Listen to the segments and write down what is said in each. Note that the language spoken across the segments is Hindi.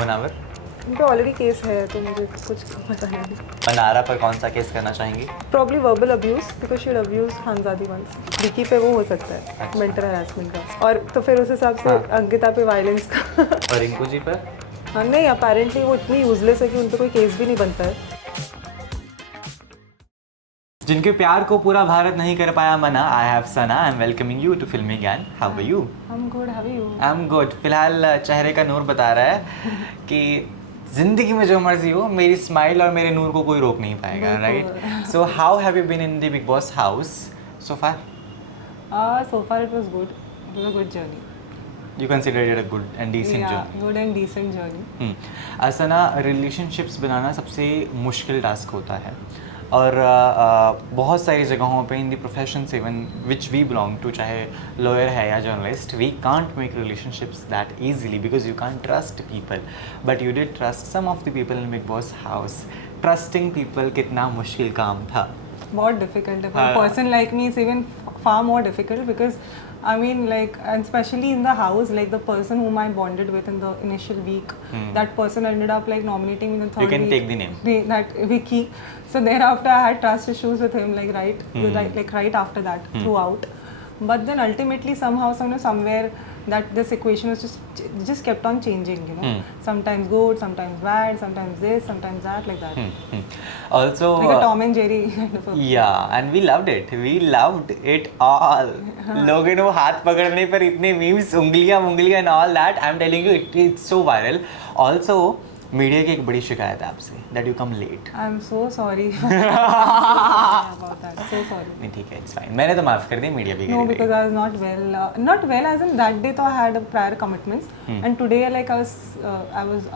मुनावर? उन पे ऑलरेडी केस है तो मुझे कुछ पता नहीं। मनारा पर कौन सा केस करना चाहेंगी? Probably verbal abuse because she abuse Khanzaadi once. Vicky पे वो हो सकता है अच्छा। मेंटल हरासमेंट का, और तो फिर उस हिसाब से हाँ। अंकिता पे वायलेंस का। और रिंकू जी पर? हाँ नहीं, अपेरेंटली वो इतनी यूजलेस है कि उन पर कोई केस भी नहीं बनता है। जिनके प्यार को पूरा भारत नहीं कर पाया मना, I have Sana, I am welcoming you to Filmy Gyan. How are you? हम good, how are you? I am good. फिलहाल चेहरे का नूर बता रहा है कि जिंदगी में जो मर्जी हो, मेरी स्माइल और मेरे नूर को कोई रोक नहीं पाएगा, right? So how have you been in the Bigg Boss house so far? So far it was good. It was a good journey. You consider it a good and decent Yeah, journey? good and decent journey. असना, रिलेशनशिप्स बनाना सबसे मुश्किल टास्क होता है, और बहुत सारी जगहों पे in the professions even which we belong to, चाहे लॉयर है या journalist, we can't make relationships that easily because you can't trust people, but you did trust some of the people in Bigg Boss house. Trusting people कितना मुश्किल काम था? बहुत डिफिकल्ट है. For a person like me, it's even far more difficult because I mean, like, and especially in the house, like the person whom I bonded with in the initial week, that person ended up like nominating me in the third You can week. take the name. That Vicky. So thereafter, I had trust issues with him, like right after that, throughout. But then ultimately, somehow, somewhere, that this equation was just kept on changing, you know. Sometimes good, sometimes bad, sometimes this, sometimes that, like that. Also, Like a Tom and Jerry kind of a. yeah, and we loved it. We loved it all. लोगों ने वो हाथ पकड़ने पर इतने memes, उंगलियां and all that. I'm telling you, it's so viral. Also, media की एक बड़ी शिकायत है आपसे, that you come late. I'm so sorry about that. So sorry. नहीं ठीक है, it's fine. मैंने तो माफ कर दिया, मीडिया भी No, करी because I was not well. Not well as in that day, though I had prior commitments, and today like I was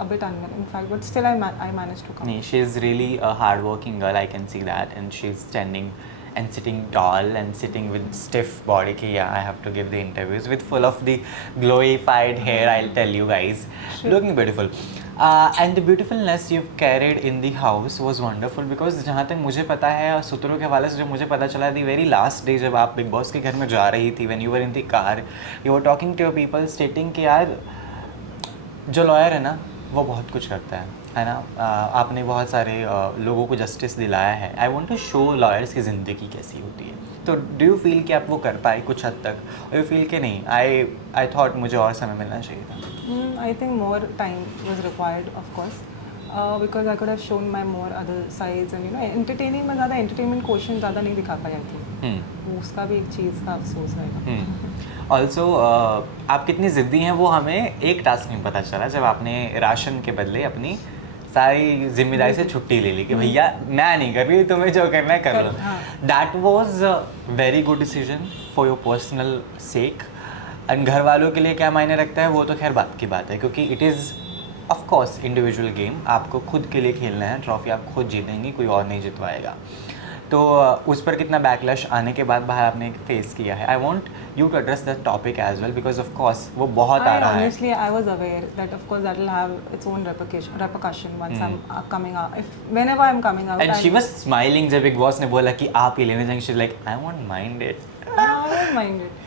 a bit unwell. In fact, but still I managed to come. नहीं, she is really a hard-working girl. I can see that, and she's standing and sitting tall and sitting with stiff body. कि yeah, I have to give the interviews with full of the glorified hair. I'll tell you guys, looking beautiful. And the beautifulness you've carried in the house was wonderful because जहाँ तक मुझे पता है, सूत्रों के हवाले से जो मुझे पता चला, the very last day जब आप बिग बॉस के घर में जा रही थी, when you were in the car, you were talking to your people stating कि यार जो लॉयर है ना वो बहुत कुछ करता है ना? आपने बहुत सारे लोगों को जस्टिस दिलाया है. I want to show lawyers की ज़िंदगी कैसी होती है. तो डू यू फील कि आप वो कर पाए कुछ हद तक, और यू फील कि नहीं, आई थॉट मुझे और समय मिलना चाहिए था? I think more time was required, of course, because I could have shown my more other sides, and you know, entertaining में ज़्यादा entertainment quotient ज़्यादा नहीं दिखा पाई थी. उसका भी एक चीज़ का अफसोस रहेगा. ऑल्सो आप कितनी ज़िद्दी हैं वो हमें एक टास्क में पता चला, जब आपने राशन के बदले अपनी सारी जिम्मेदारी से छुट्टी ले ली कि भैया मैं नहीं कर रही, तुम्हें जो करना है कर लो. That was very good decision for your personal sake. And घर वालों के लिए क्या मायने रखता है वो तो खैर बात की बात है, क्योंकि it is of course individual game. आपको खुद के लिए खेलना है, ट्रॉफी आप खुद जीतेंगी, कोई और नहीं जितवाएगा. तो उस पर कितना बैकलैश आने के बाद बाहर आपने फेस किया है? I want you to address that topic as well because of course वो बहुत आ रहा है. Honestly, I was aware that of course that will have its own repercussion once I'm coming out. Whenever I'm coming out. And she was smiling जब बिग बॉस ने बोला कि आप ये लेने जाएंगे, she's like I won't mind it. I don't mind it.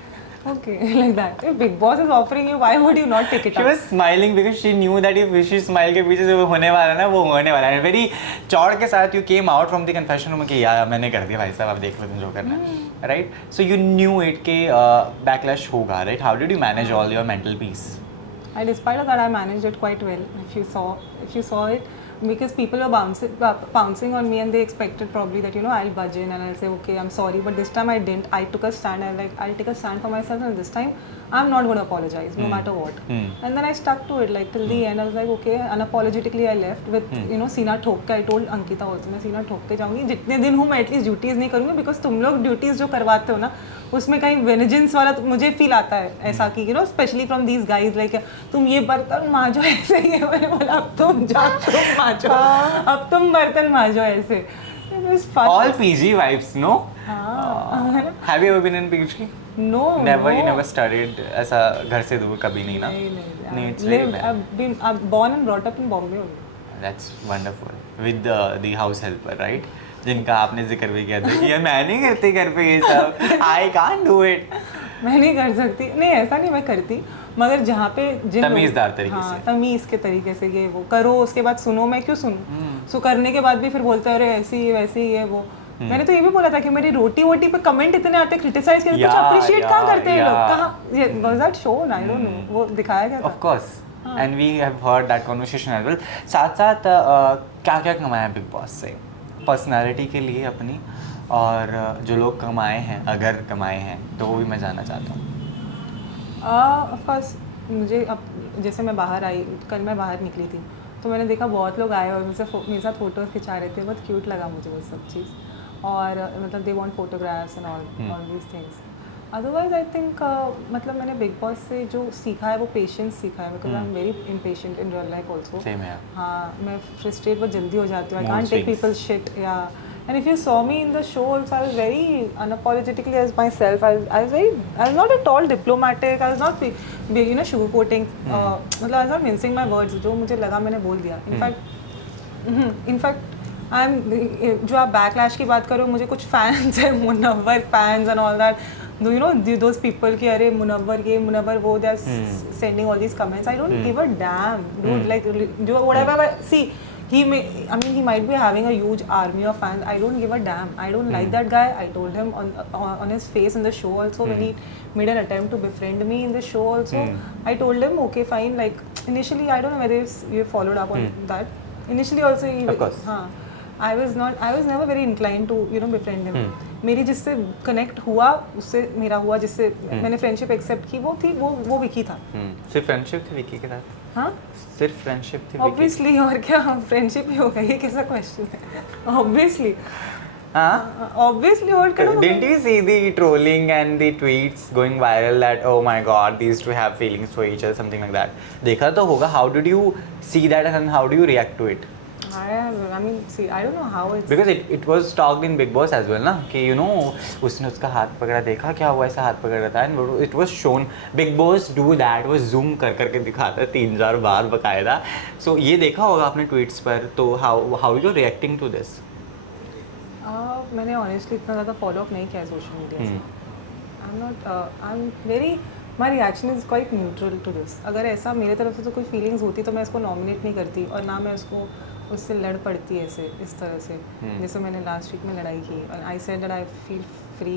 Okay, like that. If Big Boss is offering you, why would you not take it She up? was smiling because she knew that if she smile के पीछे जो होने वाला है ना वो होने वाला है. Very चौड़ के साथ you came out from the confession room कि यार मैंने कर दिया भाई साहब, आप देख लो तुम जो करना है, right? So you knew it कि backlash होगा, right? How did you manage all your mental peace? Despite of that, I managed it quite well. If you saw it, because people were pouncing on me and they expected probably that, you know, I'll budge in and I'll say okay, I'm sorry, but this time I didn't. I took a stand. I'll take a stand for myself, and this time I'm not going to apologize no matter what. And then I stuck to it like till the end. I was like okay, unapologetically I left with you know सीना ठोक के. I told Ankita also मैं सीना ठोक के जाऊँगी, जितने दिन हूँ मैं एटलीस्ट ड्यूटीज़ नहीं करूँगी, बिकॉज तुम लोग ड्यूटीज़ जो करवाते हो ना उसमें कहीं वेनेजेंस वाला मुझे फील आता है ऐसा कि you know specially from these guys like तुम ये बर्तन मांजो ऐसे ही. मैंने बोला अब तुम जाओ तुम मांजो, अब तुम बर्तन मांजो ऐसे. All PG vibes, no? Have you ever been in PG? No. Never. No. You never studied ऐसा घर से दूर कभी नहीं ना? नहीं. It's very bad. I'm born and brought up in Bombay only. That's wonderful. With the house helper, right? जिनका आपने जिक्र भी किया था कि यार मैं नहीं करती घर पे ये सब. I can't do it. मैं नहीं कर सकती, नहीं ऐसा नहीं मैं करती, मगर जहाँ पे जिन तमीज़दार तरीके हाँ से। तमीज़ के तरीके से ये वो करो, उसके बाद सुनो, मैं क्यों सुनूं? सो करने के बाद भी फिर बोलते हैं अरे ऐसी वैसी ये वो। मैंने तो ये भी बोला था कि मेरी रोटी वोटी पे कमेंट इतने आते, क्रिटिसाइज करते, कुछ अप्रिशिएट कहाँ करते हैं लोग, कहाँ ये was that shown, I don't know, वो दिखाया गया था। Of course, and we have heard that conversation as well. साथ साथ क्या क्या कमाया बिग बॉस से पर्सनालिटी के लिए अपनी, और जो लोग कमाए हैं, अगर कमाए हैं तो वो भी मैं जानना चाहता हूँ। ऑफ कोर्स मुझे अब जैसे मैं बाहर आई, कल मैं बाहर निकली थी तो मैंने देखा बहुत लोग आए और मुझसे मेरे साथ फ़ोटोज़ खिंचा रहे थे, बहुत क्यूट लगा मुझे वो सब चीज़, और मतलब they want photographs and all these things. Otherwise I think मतलब मैंने बिग बॉस से जो सीखा है वो पेशेंस सीखा है, because I am very impatient in real life also. Same है। हाँ, मैं फ्रस्ट्रेट बहुत जल्दी हो जाती हूँ, I Mood can't take swings. Peoples shit, या and if you saw me in the show also, I was very unapologetically as myself. I was not at all diplomatic, I was not sugarcoating, मतलब I was not mincing my words, जो मुझे लगा मैंने बोल दिया। इनफैक्ट आई एम, जो आप बैकलैश की बात करो, मुझे कुछ फैंस हैं, Munawar fans and all that, do you know those people कि अरे मुनव्वर ये मुनव्वर वो, they are sending all these comments, I don't give a damn dude, like जो whatever, see he might be having a huge army of fans, I don't give a damn, I don't like that guy, I told him on his face in the show also, when he made an attempt to befriend me in the show also, I told him okay fine, like initially I don't know whether you followed up on that, initially also he, Of course. हाँ, I was never very inclined to befriend him. मेरी जिससे कनेक्ट हुआ उससे मेरा हुआ, जिससे मैंने फ्रेंडशिप एक्सेप्ट की, वो थी वो विकी था। सिर्फ फ्रेंडशिप थी विकी के साथ? हाँ सिर्फ फ्रेंडशिप थी? ऑब्वियसली, और क्या, फ्रेंडशिप ही होगा, ये कैसा क्वेश्चन है? ऑब्वियसली, हाँ, ऑब्वियसली, और क्या। didn't you see the trolling and the tweets going viral that oh my god these two have feelings for each other, something like that? देखा तो होगा. How did you see that and how do you react to it? I mean, see, I don't know how it's... Because it was talked in Big Boss as well ना, कि उसने उसका हाथ पकड़ा, देखा क्या हुआ, ऐसा हाथ पकड़ रहा था, and it was shown. Big Boss do that, वो zoom कर करके दिखाता है 3-4 बार बकायदा. So ये देखा होगा आपने tweets पर, तो how you reacting to this? मैंने ऑनेस्टली इतना ज़्यादा फॉलो अप नहीं किया सोशल मीडिया से। I am very, my reaction is quite neutral to this. अगर ऐसा मेरे तरफ से तो कोई फीलिंग्स होती तो मैं इसको नॉमिनेट नहीं करती, और ना मैं उसको उससे लड़ पड़ती ऐसे इस तरह से, जैसे मैंने लास्ट वीक में लड़ाई की, और I said that I feel free,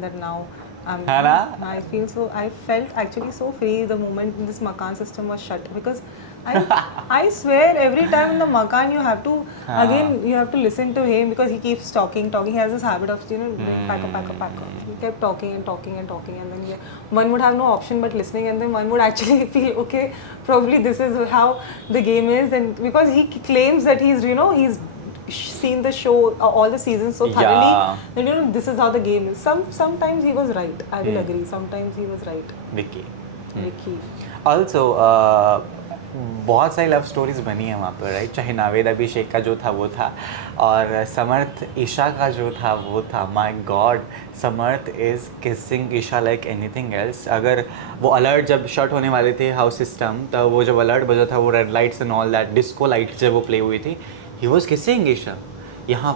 that now I felt actually so free the moment this Makan system was shut, because I swear every time in the Makan you have to again you have to listen to him, because he keeps talking. He has this habit of pack up. He kept talking, and then one would have no option but listening, and then one would actually feel okay, probably this is how the game is, and because he claims that he's seen the show all the seasons so thoroughly, then this is how the game is. Sometimes he was right, I will agree, sometimes he was right. Vicky. Also बहुत सारी लव स्टोरीज बनी है वहाँ पर, राइट? चाहे नावेद अभिषेक का जो था वो था, और समर्थ ईशा का जो था वो था. My god, Samarth is kissing Isha like anything else. अगर वो अलर्ट जब शट होने वाले थे हाउस सिस्टम, तो वो जब अलर्ट बजा था, वो red lights and all that, disco lights जब वो प्ले हुई थी, ही वॉज किसिंग ईशा. यहाँ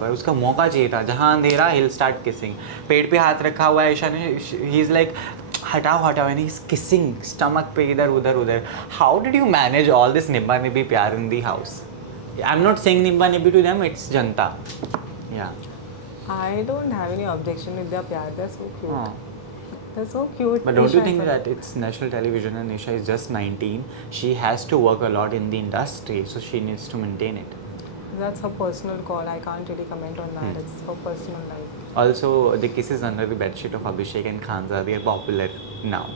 पर उसका मौका चाहिए था, जहाँ अंधेरा हिल स्टार्ट किसिंग. पेट पे हाथ रखा हुआ है ईशा ने, ही इज़ लाइक हटाओ and he is kissing stomach पे, इधर उधर. How did you manage all this निब्बा निब्बी प्यार in the house? I am not saying निब्बा निब्बी टू देम, इट्स जनता. या I don't have any objection with their pyar, they're so cute. They're so cute. But don't you think that it's national television and Isha is just 19? She has to work a lot in the industry, so she needs to maintain it. That's her personal call. I can't really comment on that. It's her personal life. Also, the kisses under the bedsheet of Abhishek and Khanzadi are popular now,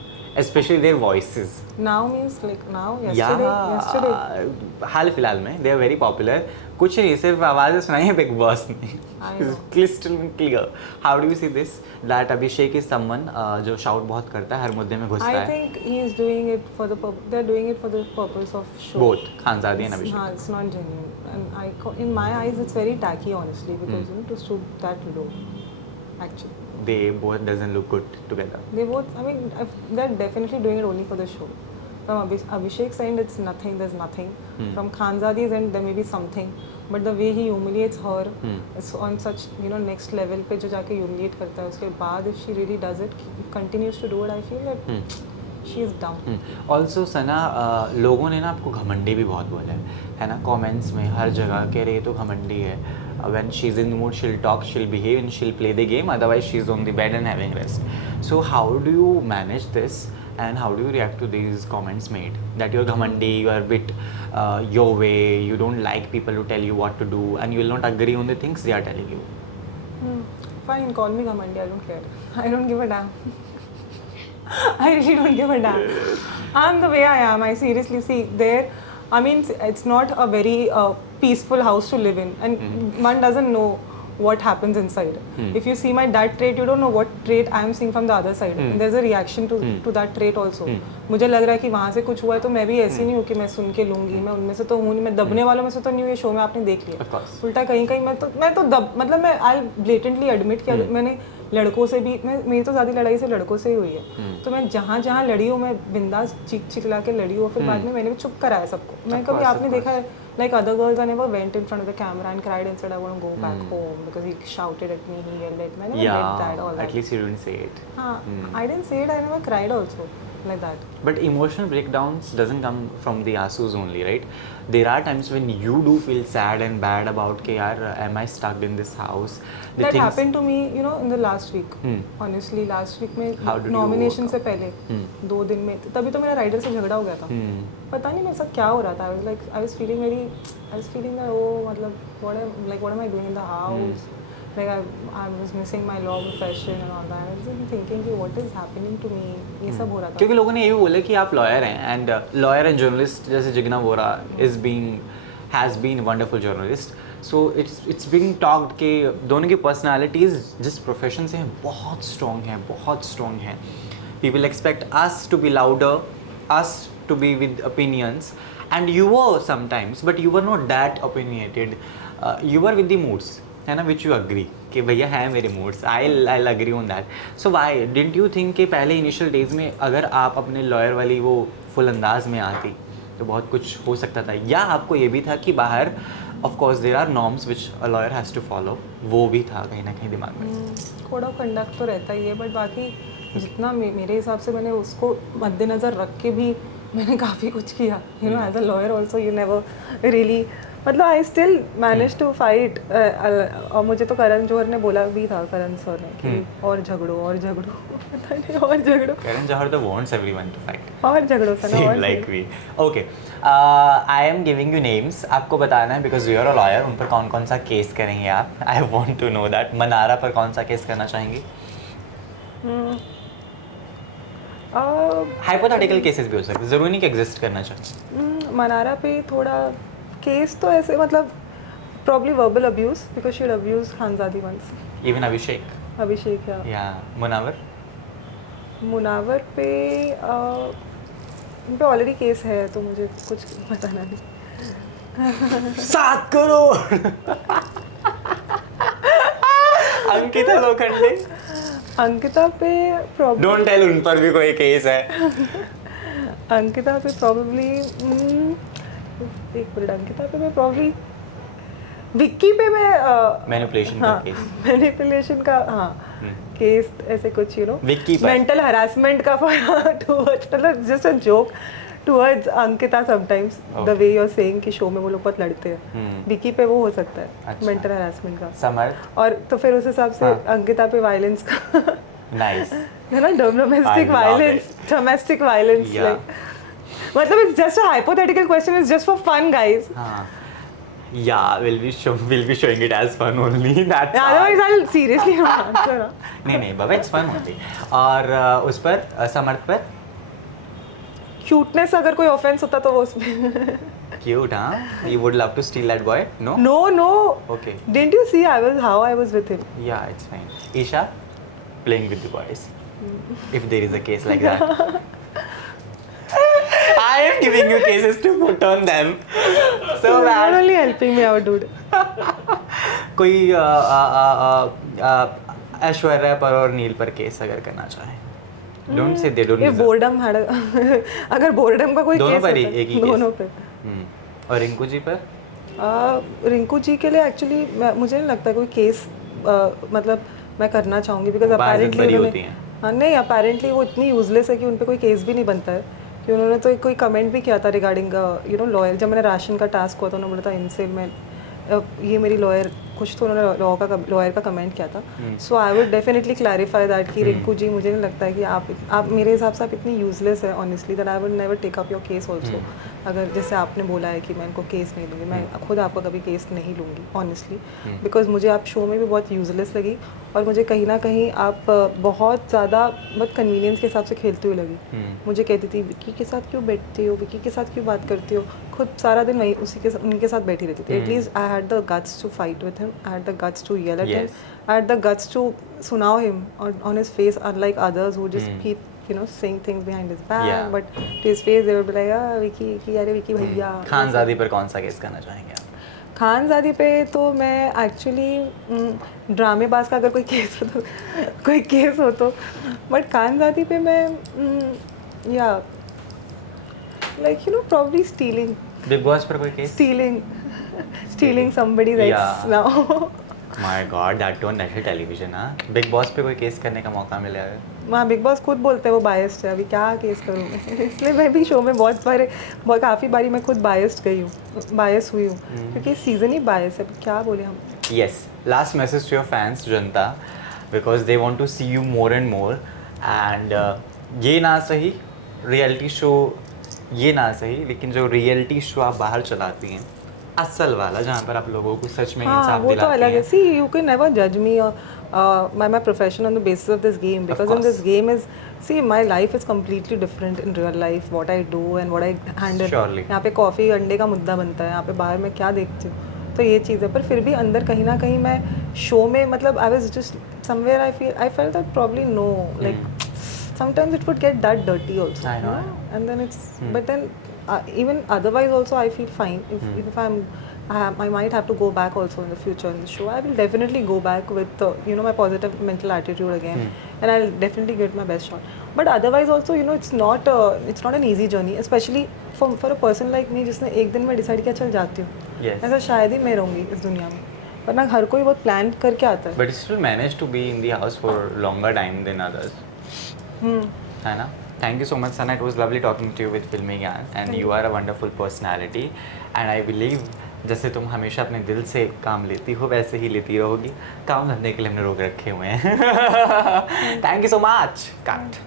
especially their voices. Now means like now? Yesterday? हाल फिलहाल में they are very popular. कुछ नहीं, सिर्फ आवाज़ें सुनाई है बिग बॉस ने. Crystal clear. How do you see this? That Abhishek is someone जो shout बहुत करता है, हर मुद्दे में घुसता है. I think he is doing it for the they're doing it for the purpose of show. Both Khanzadi and Abhishek. It's not genuine, and in my eyes it's very tacky, honestly, because to shoot that low, actually. They both doesn't look good together. They both, I mean, they're definitely doing it only for the show. From Abhishek's end, it's nothing. There's nothing. From Khanzadi's end, there may be something. But the way he humiliates her is on such next level पे जो जाके humiliate करता है उसके बाद if she really does it, continues to do it, I feel that she is dumb. Also Sana लोगों ने ना आपको घमंडी भी बहुत बोला है ना, कमेंट्स में हर जगह कह रहे ये तो घमंडी है. When she's in the mood, she'll talk, she'll behave, and she'll play the game. Otherwise, she's on the bed and having rest. So, how do you manage this, and how do you react to these comments made that you're ghamandi, you are a bit your way, you don't like people who tell you what to do, and you will not agree on the things they are telling you? Fine, call me Ghamandi, I don't care. I don't give a damn. I really don't give a damn. I'm the way I am. I seriously see there. I mean, it's not a very peaceful house to live in, and one doesn't know what happens inside. If you see my that trait, you don't know what trait I am seeing from the other side. And there's a reaction to that trait also. मुझे लग रहा है कि वहाँ से कुछ हुआ है तो मैं भी ऐसी नहीं हूँ कि मैं सुन के लूँगी. मैं उनमें से तो हूँ नहीं, मैं दबने वालों में से तो नहीं हूँ. ये शो में आपने देख लिया. उल्टा कहीं कहीं मैं तो दब मतलब मैं I'll blatantly admit कि मैंने लड़कों से भी मेरी तो ज़्यादा लड़ाई से लड़कों से ही हुई है. तो मैं जहाँ जहाँ लड़ी हूँ मैं बिंदास चीख चिल्ला के लड़ी हूँ. फिर बाद में मैंने भी चुप कराया सबको. मैं कभी आपने देखा है like other girls I never went in front of the camera and cried and said I want to go back home because he shouted at me, he yelled at me. I never did that all that. At least you didn't say it. I didn't say it, I never cried also like that. But emotional breakdowns doesn't come from the asus only, right? There are times when you do feel sad and bad about कि यार am I stuck in this house? That happened to me, in the last week. Honestly, last week में nomination से पहले 2 दिन में तभी तो मेरा राइडर से झगड़ा हो गया था. पता नहीं मेरे साथ क्या हो रहा था. I was feeling that what am I doing in the house? Like I was missing my law profession and all that. I was thinking कि what is happening to me? ये सब हो रहा था. क्योंकि लोगों ने ये भी बोला कि आप लॉयर हैं and lawyer and journalist जैसे Jigna Vora has been a wonderful journalist. So it's being talked कि दोनों की personalities जिस profession से हैं बहुत strong हैं. People expect us to be louder, us to be with opinions, and you were sometimes, but you were not that opinionated. You were with the moods. है ना, which you agree कि भैया है मेरे moods. I'll agree on that. So why didn't you think कि पहले initial days में अगर आप अपने lawyer वाली वो full अंदाज में आती तो बहुत कुछ हो सकता था, या आपको ये भी था कि बाहर of course there are norms which a lawyer has to follow, वो भी था कहीं ना कहीं दिमाग में? कोड ऑफ कंडक्ट तो रहता ही है, बट बाकी जितना मेरे हिसाब से मैंने उसको मद्देनज़र रख के भी मैंने काफ़ी कुछ किया. As a lawyer also you never really मतलब I still manage to fight. और मुझे तो करण जौहर ने बोला भी था, करण सर ने कि और झगड़ो पता नहीं और झगड़ो. करण जौहर तो wants everyone to fight. और झगड़ो सना और like we. Okay. I am giving you names. आपको बताना है because you are a lawyer. उन पर कौन सा केस करेंगे आप? I want to know that. Mannara पर कौन सा केस करना चाहेंगे? Hypothetical cases भी हो सकते, जरूरी नहीं कि एग्जिस्ट करना चाहिए. मनारा पे थोड़ा केस तो ऐसे मतलब probably verbal abuse because she had abused Khanzadi once. Even Abhishek. Yeah. Munawar पे उन पे ऑलरेडी केस है तो मुझे कुछ बताना नहीं. 7 करोड़. अंकिता लोखंडे. अंकिता पे प्रॉब्लम. डोंट टेल उन पर भी कोई केस है. अंकिता पे प्रॉब्लली एक मिनट. अंकिता पे मैं प्रॉब्लली विक्की पे मैं मैनिपुलेशन का केस ऐसे कुछ विक्की पर मेंटल हरासमेंट का टुवर्ड्स मतलब just a joke towards Ankita sometimes the way you are saying कि शो में वो लोग बहुत लड़ते हैं. विक्की पे वो हो सकता है मेंटल हरासमेंट का. समर्थ. और तो फिर उस हिसाब से अंकिता पे वायलेंस का नाइस है ना, डोमेस्टिक वायलेंस लाइक मतलब it's just a hypothetical question, it's just for fun guys. Yeah, we'll be showing it as fun only. That's otherwise I'll seriously answer. नहीं बाबा, it's fun only. और उस पर समर्थ पर cuteness अगर कोई offense होता तो वो उसमें cute. You would love to steal that boy? No. Okay. Didn't you see how I was with him? Yeah, it's fine. Isha playing with the boys. If there is a case like that. I am giving you cases to put on them. So you're not only helping me out, dude. कोई ऐश्वर्या पर और नील पर केस अगर करना चाहे don't say they don't If boredom had a अगर boredom का कोई दोनों केस पर ही होता एक ही दोनों case? पे और रिंकू जी पर रिंकू जी के लिए एक्चुअली मुझे नहीं लगता कोई केस मतलब मैं करना चाहूँगी बिकॉज बाहर से अपेरेंटली बरी उन्होंने होती हैं। हाँ नहीं अपेरेंटली वो इतनी यूजलेस है कि उन पर कोई केस भी नहीं बनता है कि उन्होंने तो कोई कमेंट भी किया था रिगार्डिंग लॉयर जब मैंने राशन का टास्क हुआ था उन्होंने बोला था इनसे मैं ये मेरी लॉयर कुछ तो उन्होंने लॉयर का कमेंट किया था so I would definitely clarify that कि रिंकू जी मुझे नहीं लगता है कि आप मेरे हिसाब से आप इतनी यूजलेस है honestly that I would never take up your case also अगर जैसे आपने बोला है कि मैं इनको केस नहीं लूँगी मैं खुद आपका कभी केस नहीं लूँगी ऑनेस्टली बिकॉज मुझे आप शो में भी बहुत यूजलेस लगी और मुझे कहीं ना कहीं आप बहुत ज़्यादा बहुत कन्वीनियंस के हिसाब से खेलती हुई लगी मुझे कहती थी विक्की के साथ क्यों बैठती हो विक्की के साथ क्यों बात करती हो खुद सारा दिन वही उनके साथ बैठी रहती थी at least I had the guts to fight with him I had the guts to yell at him I had the guts to सुनाओ him on his face unlike others who just keep saying things behind his back but to his face they would be like Vicky अरे विकी भैया खानजादी पर कौन सा केस करना चाहेंगे आप? खानजादी पे तो मैं एक्चुअली ड्रामेबाज का अगर कोई केस हो तो बट खानजादी पे मैं या like probably stealing Bigg Boss पर कोई case? Stealing somebody's ex now my god that too national television हाँ बिग बॉस पे कोई केस करने का मौका मिला है? वहाँ बिग बॉस खुद बोलते हैं वो बायस्ड है अभी क्या केस करूँ मैं इसलिए मैं भी शो में काफ़ी बारी मैं खुद बायस हुई हूँ क्योंकि सीज़न ही बायस है क्या बोले हम yes last message to your fans जनता because they want to see you more and more and ये ना सही रियलिटी शो ये ना सही लेकिन जो रियलिटी शो आप बाहर चलाती हैं असल वाला जहाँ पर आप लोगों को सच में इंसाफ वो तो दिलाती अलग है हैं सी यू कैन नेवर जज मी my profession on the basis of this game because in this game is see my life is completely different in real life what I do and what I handle Surely. यहाँ पे कॉफ़ी अंडे का मुद्दा बनता है यहाँ पे बाहर मैं क्या देखती हूँ तो ये चीज़ है पर फिर भी अंदर कहीं ना कहीं मैं शो में मतलब I was just somewhere I felt that probably know like sometimes it would get that dirty also I know. and then it's but then even otherwise also I feel fine if I might have to go back also in the future in the show I will definitely go back with my positive mental attitude again and I'll definitely give it my best shot but otherwise also it's not an easy journey especially for a person like me जिसने एक दिन में decide किया चल जाती हूँ ऐसा शायद ही मैं रहूँगी इस दुनिया में वरना हर कोई बहुत प्लान करके आता है but still managed to be in the house for longer time than others है ना thank you so much Sana it was lovely talking to you with Filmy Gyaan and you are a wonderful personality and I believe जैसे तुम हमेशा अपने दिल से काम लेती हो वैसे ही लेती रहोगी काम धंधे के लिए हमने रोक रखे हुए हैं thank you so much cut